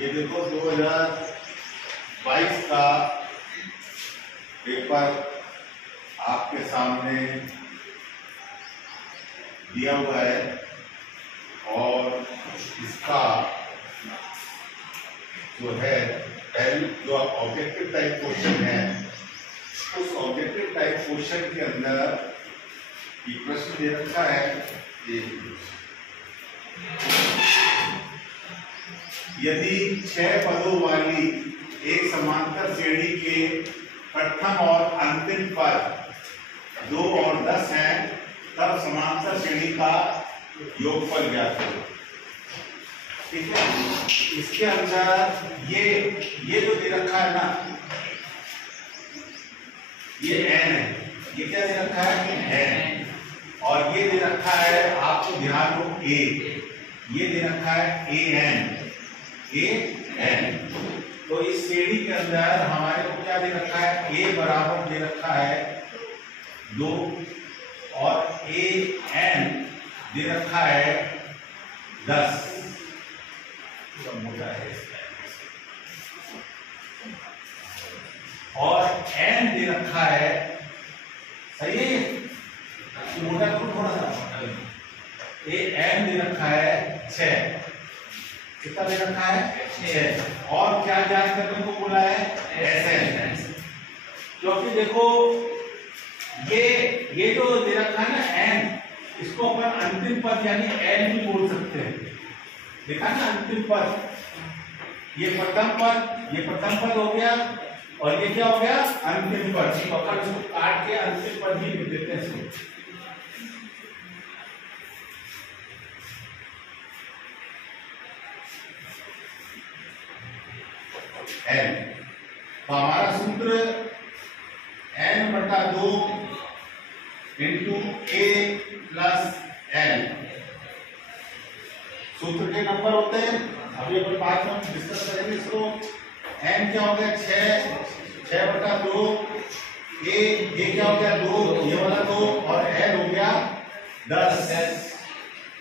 ये देखो 2022 का पेपर आपके सामने दिया हुआ है और इसका जो है पहले जो ऑब्जेक्टिव टाइप क्वेश्चन है उस ऑब्जेक्टिव टाइप क्वेश्चन के अंदर ये प्रश्न दे रखा है। यदि 6 पदों वाली एक समांतर श्रेणी के प्रथम और अंतिम पद 2 और 10 हैं तब समांतर श्रेणी का योगफल ज्ञात करो। ठीक है, इसके अंदर ये जो दे रखा है ना, ये n है, ये क्या दे रखा है n, और ये दे रखा है आपको ध्यान हो a, ये दे रखा है an। तो इस श्रेणी के अंदर हमारे को क्या दे रखा है, a बराबर दे रखा है 2 और an दे रखा है 10। मोटा है और n दे रखा है, सही है, मोटा थोड़ा सा n दे रखा है 6। कितना दे रखा है 6। और क्या ज्ञात करने को बोला है Sn, क्योंकि देखो ये जो दे रखा है ना n, इसको अपन अंतिम पद यानी n भी बोल सकते हैं। देखा ना अंतिम पद, ये प्रथम पद हो गया और ये क्या हो गया अंतिम पद। अपन इसको काट के अंतिम पद भी लिख देते हैं इसको। n तो हमारा सूत्र n/2 into a plus n सूत्र के नंबर होते हैं। अभी अपन बाद में डिस्कस करेंगे इसको। n क्या हो गया 6/2, ये क्या हो गया 2, ये वाला 2 और n हो गया 10।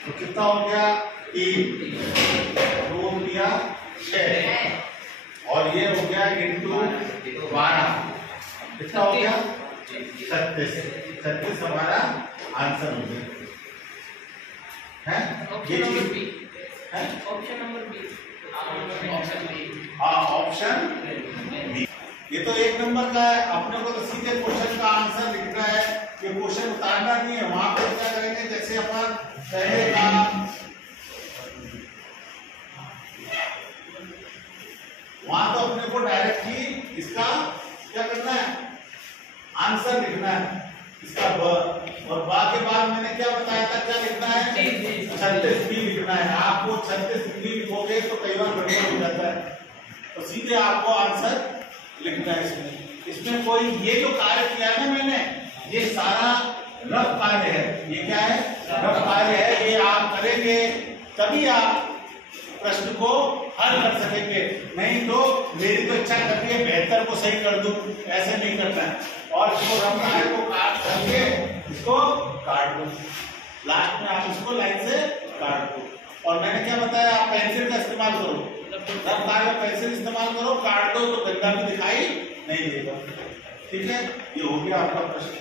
तो कितना हो गया 3, 2 दिया 6 और ये हो गया इंटू 12, कितना हो गया 36 हमारा आंसर हो गया है। ये ऑप्शन नंबर बी। हाँ, ऑप्शन बी। ये तो 1 नंबर का है, अपने को तो सीधे क्वेश्चन का आंसर लिखना है, ये क्वेश्चन उतारना नहीं है। वहां पर क्या करेंगे, जैसे अपन पहले का वहां तो अपने को डायरेक्ट ही इसका क्या करना है, आंसर लिखना है इसका ब, और बा के बाद मैंने क्या बताया था, क्या लिखना है 36 भी लिखना है। आपको 36 भी लिखोगे तो कई बार गड़बड़ हो जाता है, तो सीधे आपको आंसर लिखना है। इसमें कोई ये जो कार्य किया है ना मैंने, ये सारा रफ कार्य है। ये क्या है, रफ कार्य है। ये आप करेंगे तभी आप प्रश्न को हल कर सकेंगे, नहीं तो मेरी तो इच्छा करती है बेहतर को सही कर दूं, ऐसे नहीं करना है। और इसको रफ कार्य को काट करके इसको काट दो, लास्ट में आप इसको लाइन से काट दो। और मैंने क्या बताया, आप पेंसिल का इस्तेमाल करो, रफ कार्य का पेंसिल इस्तेमाल करो, काट दो तो गंदा भी दिखाई नहीं देगा। ठीक है, ये हो गया आपका प्रश्न।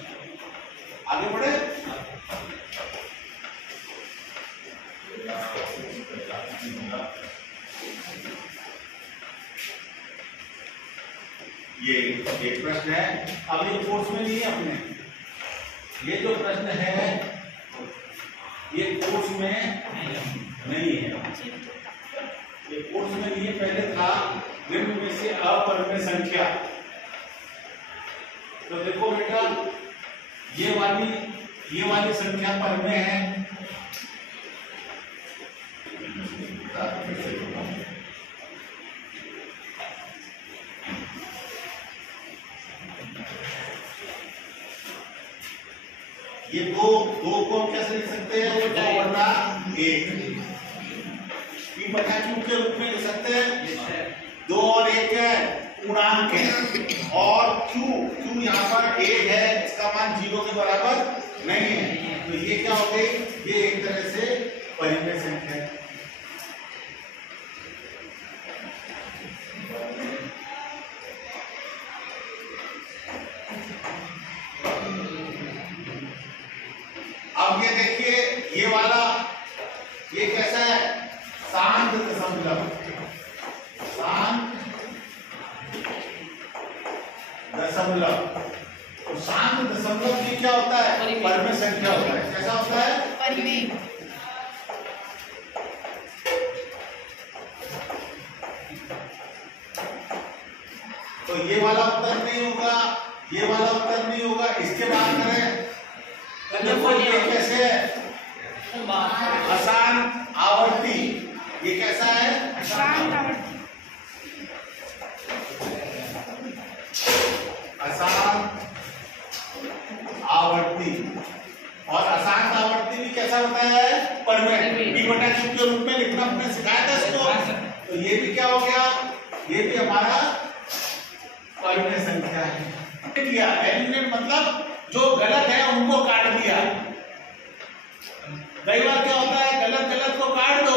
आगे बढ़े। ये एक प्रश्न है, अब ये कोर्स में नहीं है अपने, ये जो प्रश्न है ये कोर्स में नहीं है, ये कोर्स में नहीं है। पहले था निम्न में से अपरिमेय संख्या। तो देखो बेटा, ये वाली संख्या परिमेय है, ये दो को हम कैसे लिख सकते हैं? 2/1 P बटा Q के रूप में लिख सकते हैं। 2 और 1 है पूर्णांक है, और Q यहाँ पर 1 है, इसका मान 0 के बराबर नहीं है, तो ये क्या हो गई? ये एक तरह से परिमेय संख्या है। अब ये देखिए, ये वाला ये कैसा है? शांत दशमलव। शांत दशमलव, तो शांत दशमलव की क्या होता है? परिमेय संख्या होता है। कैसा होता है? परिमेय। तो ये वाला उत्तर नहीं होगा, ये वाला उत्तर नहीं होगा। इसके बाद करें तो ये कैसे है? अशांत आवर्ती। ये कैसा है? अशांत आवर्ती। अशांत आवर्ती, और अशांत आवर्ती भी कैसा होता है? परिमेय। P बटा Q के रूप में लिखना हमने सिखाया था इसको। तो ये भी क्या हो गया? ये भी हमारा परिमेय संख्या है। किया एलिमिनेट मतलब जो गलत है उनको काट दिया। कई बार क्या होता है? गलत को काट दो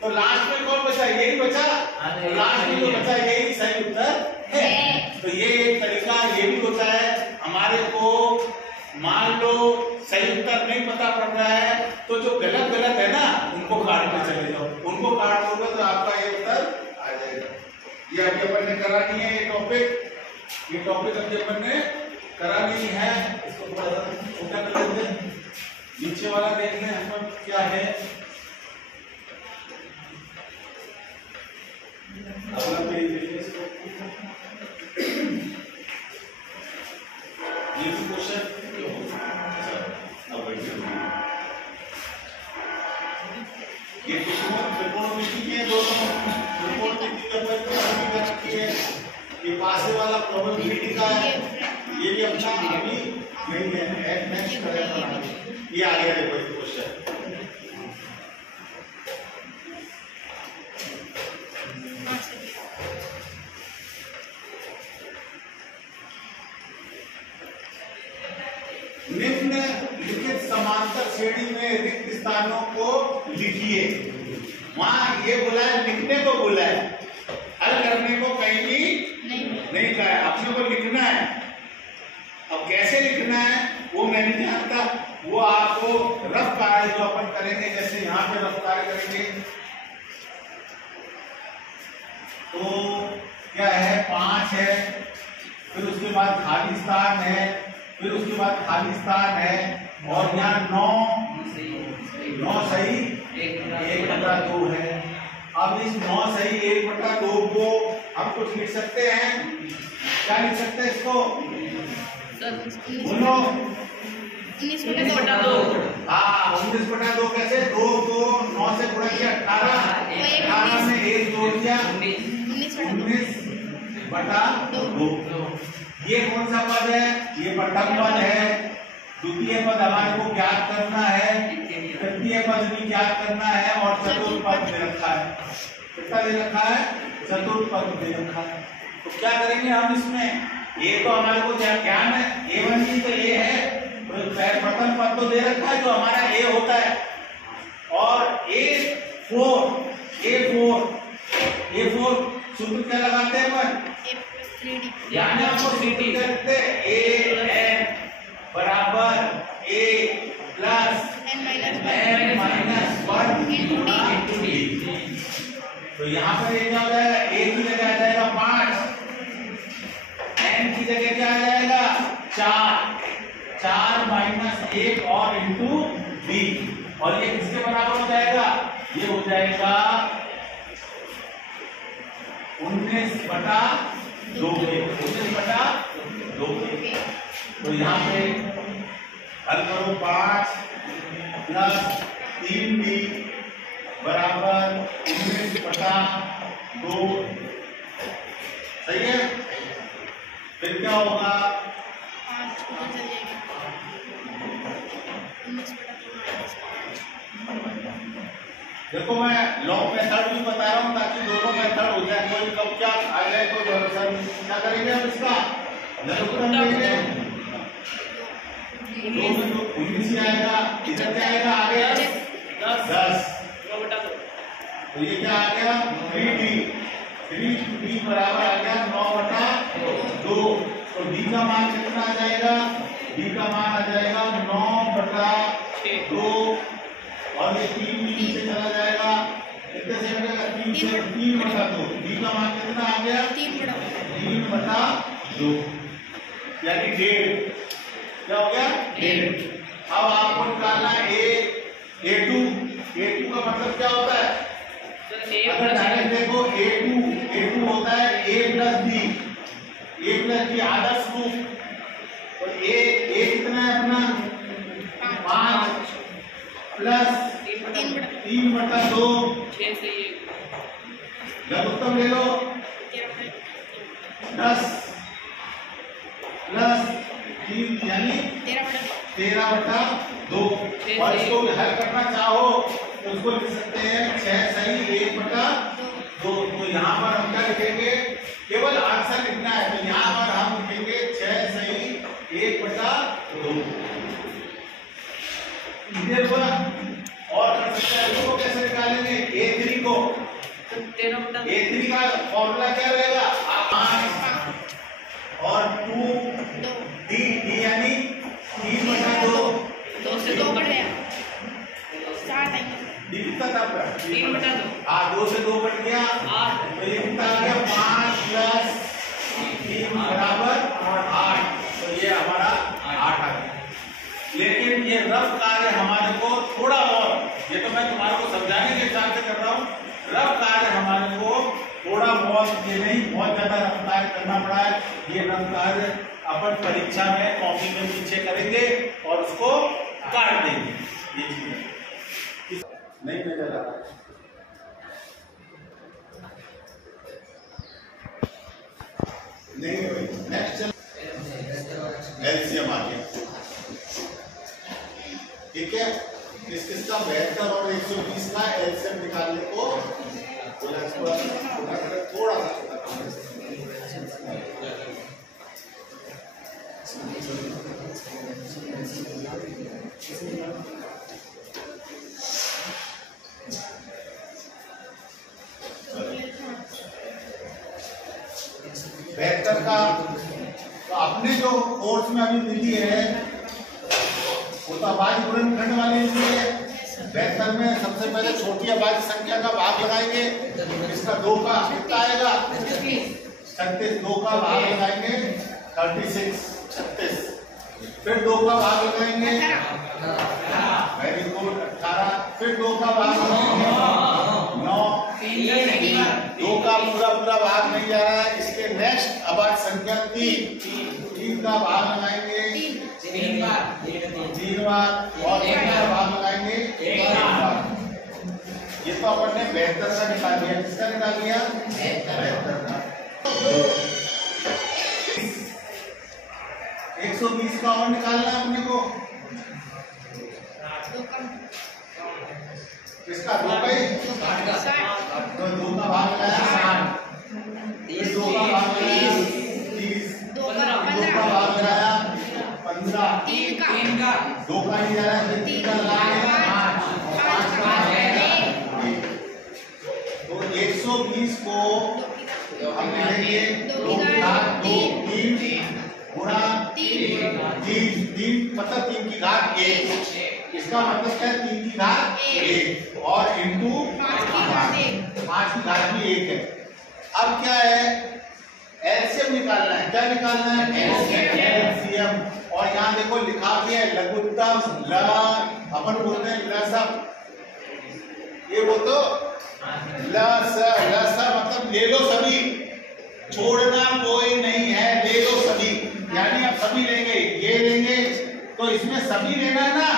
तो लास्ट में कौन बचा? यही बचा। तो लास्ट में जो बचा यही सही उत्तर है। तो ये एक तरीका ये भी होता है। हमारे को मान लो सही उत्तर नहीं पता पड़ रहा है, तो जो गलत है ना उनको काटने चले जाओ। उनको काट दोगे तो आपका ये उत्तर आ जाएगा। ये अभी अपन ने करा नहीं है ये टॉपिक अभी अपन ने करा नहीं है। इसको थोड़ा सा छोटा कर लेते हैं। नीचे वाला देख लें हम पर क्या है। अगला पेज देखिए इसको। ये भी क्वेश्चन अब बैठिए। ये त्रिकोणमिति के दोनों त्रिकोणमिति का परिचय रखी है। ये पासे वाला प्रोबेबिलिटी का है। ये भी अपना अभी नहीं है, नेक्स्ट करेगा। ये आ गया देखो क्वेश्चन। निम्नलिखित समांतर श्रेणी में रिक्त स्थानों को लिखिए। वहां ये बोला है, लिखने को बोला है, हल करने को कहीं भी नहीं कहा है। अपने को लिखना है। अब कैसे लिखना है वो मैं नहीं जानता, वो आपको रफ कार्य जो अपन करेंगे, जैसे यहाँ पे रफ कार्य करेंगे तो क्या है? 5 है, फिर उसके बाद खाली स्थान है, फिर उसके बाद खाली स्थान है, और यहाँ 9 सही 1/2 है। अब इस 9 सही 1/2 को हम कुछ लिख सकते हैं। क्या लिख सकते हैं इसको? बोलो। 19/2। हाँ, 19/2 कैसे? 2 को 9 से गुणा किया 18 में 1 जोड़ दिया 19/2। ये कौन सा पद है? ये प्रथम पद है। द्वितीय पद हमारे को ज्ञात करना है, तृतीय पद भी ज्ञात करना है, और चतुर्थ पद दे रखा है। कितना दे रखा है? चतुर्थ पद दे रखा है। तो क्या करेंगे हम इसमें? ये तो हमारे को ज्ञान है, A1 की तो ये है, प्रथम पद तो दे रखा है जो हमारा A होता है, और A4 सूत्र क्या लगाते हैं अपन? यानी आपको सूत्र करते AN बराबर A plus N-1 into D। तो यहाँ पर ये क्या हो जाएगा? A की जगह आ जाएगा 5, N की जगह क्या आ जाएगा? 4 माइनस 1 और इंटू D, और ये किसके बराबर हो जाएगा? ये हो जाएगा 19/2 के। 19/2 के। तो यहाँ पे हल करो। 5 प्लस 3D बराबर 19/2। सही है? फिर क्या होगा? देखो मैं लॉन्ग मेथड भी बता रहा हूँ ताकि दोनों मेथड हो जाए, कोई कब क्या आ जाए कोई भरोसा नहीं। क्या करेंगे हम इसका लघुत्तम लेंगे, 19 आएगा, इधर क्या आएगा आगे 10, तो ये क्या आ गया 3D बराबर आ गया 9/2। तो D का मान कितना आ जाएगा, D का मान आ जाएगा 9/2 और ये 3 से चला जाएगा, कितने से हटेगा 3 से 3/2। D का मान कितना आ गया 3/2 यानी 1.5। क्या हो गया 1.5। अब आपको निकालना है A2 का मतलब क्या होता है, अगर डायरेक्ट देखो A2 होता है A प्लस B आदर्श रूप। तो A कितना है अपना 5 प्लस 3/2 लघुत्तम ले लो 10 प्लस 3 यानी 13/2। और इसको हल करना चाहो तो उसको लिख सकते हैं 6 सही 1/2। तो यहाँ पर हम क्या लिखेंगे, केवल आंसर लिखना है, तो यहाँ पर हम लिखेंगे 6 सही 1/2। क्लियर हुआ। और कर सकते हैं इसको कैसे निकालेंगे, A3 को, A3 का फॉर्मूला क्या रहेगा 5 और 2 D यानी 3/2। 2 से 2 बढ़ गया 7 है। D कितना था आपका 3/2। हाँ 2 से 2 बढ़ गया 8। तो ये कितना आ गया 5 प्लस 3 बराबर 8। तो ये हमारा 8 आ गया। लेकिन ये रफ कार्य हमारे को थोड़ा और, ये तो मैं तुम्हारे को समझाने के हिसाब से कर रहा हूँ, रफ कार्य हमारे को थोड़ा बहुत, ये नहीं बहुत ज्यादा रफ कार्य करना पड़ा है। ये रफ कार्य अपन परीक्षा में कॉपी में पीछे करेंगे और उसको काट देंगे। ये चीज नहीं नजर आ रहा नहीं। नेक्स्ट एलसीएम आ गया, ठीक है। किसका 72 और 120 का एलसीएम निकालने को थोड़ा सा बेहतर का तो अपने जो कोर्स में अभी मिली है वो तो अभाज्य गुणनखंड वाले लिए। बेहतर में सबसे पहले छोटी अभाज्य संख्या का भाग लगाएंगे, इसका 2 का कितना आएगा 36, 2 का भाग लगाएंगे 36 36, फिर 2 का भाग लगाएंगे वेरी गुड 18, फिर 2 का भाग लगाएंगे 9, 2 का पूरा भाग नहीं जा रहा है, इसके नेक्स्ट अभाज्य संख्या 3 का भाग लगाएंगे 3 बार और 1 का भाग लगाएंगे 1 बार। ये तो अपन ने 72 का निकाल दिया, किसका निकाल दिया 72 का। 120 का और निकालना है अपने को, किसका 2 का ही, तो 2 का भाग लगाया 60, 2 का भाग लगाया 30, 2 का भाग लगाया 15, 2 का नहीं जा रहा है 3 का लगाएगा 5 का भाग लगाएगा 1। तो 120 को हम लिखेंगे 2 गुणा 3 मतलब 3 की घात 1। इसका मतलब क्या है 3 की घात 1 और इंटू 5 की घात भी 1 है। अब क्या है एलसीएम निकालना है, क्या निकालना है एलसीएम। और यहाँ देखो लिखा भी है लघुत्तम ल, अपन बोलते हैं लसम, ये बोल दो लस मतलब ले लो सभी, छोड़ना कोई नहीं है, ले लो सभी। यानी आप सभी लेंगे, ये लेंगे तो इसमें सभी लेना है ना,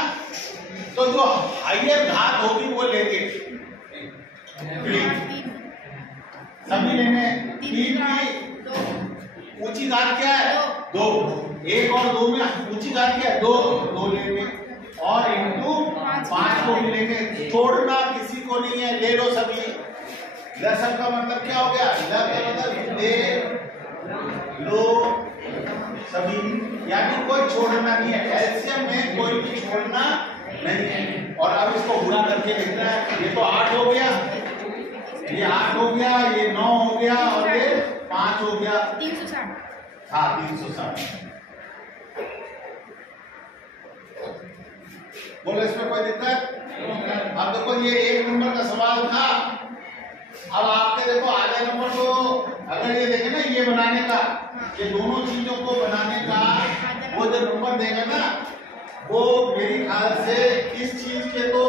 तो जो हाइयर घात होगी वो लेंगे, सभी लेंगे। 3 की ऊंची घात क्या है 2, 1 और 2 में ऊंची घात क्या है 2 लेंगे। और को भी लेंगे, छोड़ना किसी को नहीं है, ले लो सभी। लसम का मतलब क्या हो गया? ल का मतलब ले लो सभी, यानी कोई छोड़ना नहीं है। एलसीएम में कोई भी छोड़ना नहीं है। और अब इसको गुणा करके लिखना है। ये तो 8 हो गया, ये 8 हो गया, ये 9 हो गया और ये 5 हो गया, 360। हाँ 360। बोलो इसमें कोई दिक्कत? अब देखो ये 1 नंबर का सवाल था। अब आपके देखो आधे नंबर को अगर ये देखे ना, ये बनाने का, ये दोनों चीजों को बनाने का वो जो नंबर देगा ना, वो मेरे ख्याल से इस चीज के तो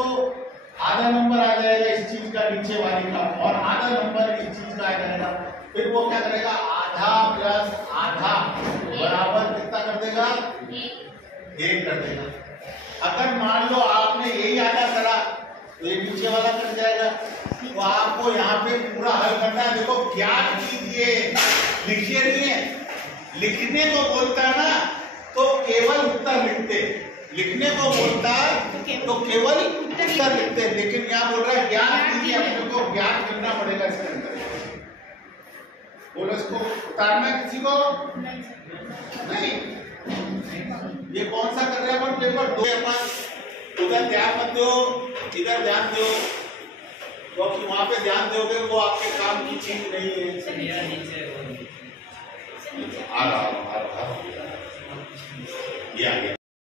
आधा नंबर आ जाएगा, इस चीज का नीचे वाली का, और आधा नंबर इस चीज का आ जाएगा। फिर वो क्या करेगा? आधा प्लस आधा बराबर कितना कर देगा? 1 कर देगा। अगर मान लो आपने यही आधा करा तो ये नीचे वाला कट जाएगा। तो आपको यहाँ पे पूरा हल करना है। देखो ज्ञात कीजिए, लिखिए नहीं है। लिखने को बोलता है ना तो केवल उत्तर लिखते, लिखने को बोलता तो केवल उत्तर लिखते, लेकिन यहाँ बोल रहा है ज्ञात कीजिए, अपने को ज्ञात करना पड़ेगा इसके अंदर। बोलो इसको उतारना किसी को नहीं। ये कौन सा कर रहे हैं अपन? पेपर 2 अपन उधर ध्यान मत दो, इधर ध्यान दो, क्योंकि वहां पे ध्यान दोगे वो आपके काम की चीज नहीं है। आ रहा ये आ गया।